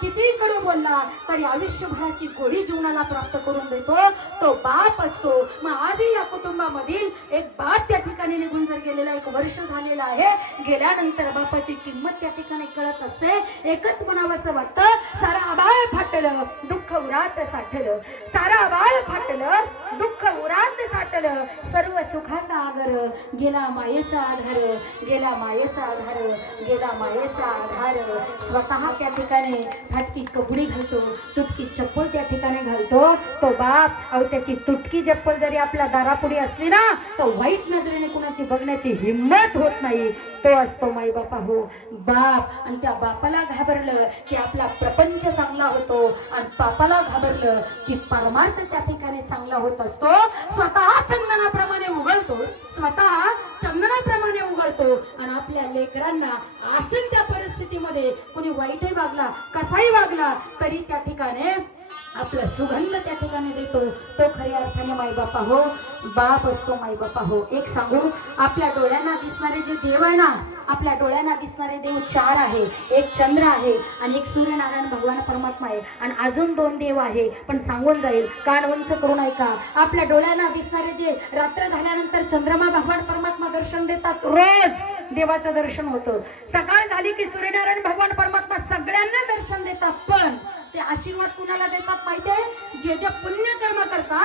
किती कडू बोलला तरी आयुष्यभराची गोडी जीवनाला प्राप्त करून देतो तो बाप असतो. मग आजही या कुटुंबामधील एक बाप त्या ठिकाणी निघून जर गेलेला 1 वर्ष झालेलं आहे, गेल्यानंतर बापाची किंमत त्या ठिकाणी कळत असते. एकच म्हणावंसं वाटतं, सारा आबाळ फाटलं दुःख उरात साठलं, सारा आबाळ फाटलं दुःख उरात साठलं, सर्व सुखाचा आगर गेला मायेचा आधार, गेला मायेचा आधार, गेला मायेचा आधार. स्वतः त्या ठिकाणी फाटकी कबुली घालतो, तुटकी चप्पल त्या ठिकाणी घालतो तो बाप. अहो त्याची तुटकी चप्पल जरी आपल्या दारापुढे असली ना तर वाईट नजरेने कुणाची बघण्याची हिंमत होत नाही. तो असतो माई बापा हो बाप. आणि त्या बापाला घाबरलं की आपला प्रपंच चांगला होतो आणि बापाला घाबरलं की परमार्थ त्या ठिकाणी चांगला होत असतो. स्वतः चंदनाप्रमाणे उघडतो, स्वतः चंदनाप्रमाणे उघडतो आणि आपल्या लेकरांना असेल त्या परिस्थितीमध्ये कोणी वाईटही वागला कसाही वागला तरी त्या ठिकाणी आपला सुगंध त्या ठिकाणी देतो. तो खऱ्या अर्थाने माईबापा हो बाप असतो. माईबापा हो एक सांगू, आपल्या डोळ्यांना दिसणारे जे देव आहे ना, आपल्या डोळ्यांना दिसणारे देव 4 आहे. एक चंद्र आहे आणि एक सूर्यनारायण भगवान परमात्मा आहे आणि अजून 2 देव आहे. पण सांगून जाईल, कान उंच करून ऐका. आपल्या डोळ्यांना दिसणारे जे रात्र झाल्यानंतर चंद्रमा भगवान परमात्मा दर्शन देतात, रोज देवाचं दर्शन होतं. सकाळ झाली की सूर्यनारायण भगवान परमात्मा सगळ्यांना दर्शन देतात. पण ते आशीर्वाद कुणाला देतात माहितीये? जे जे पुण्य कर्म करतात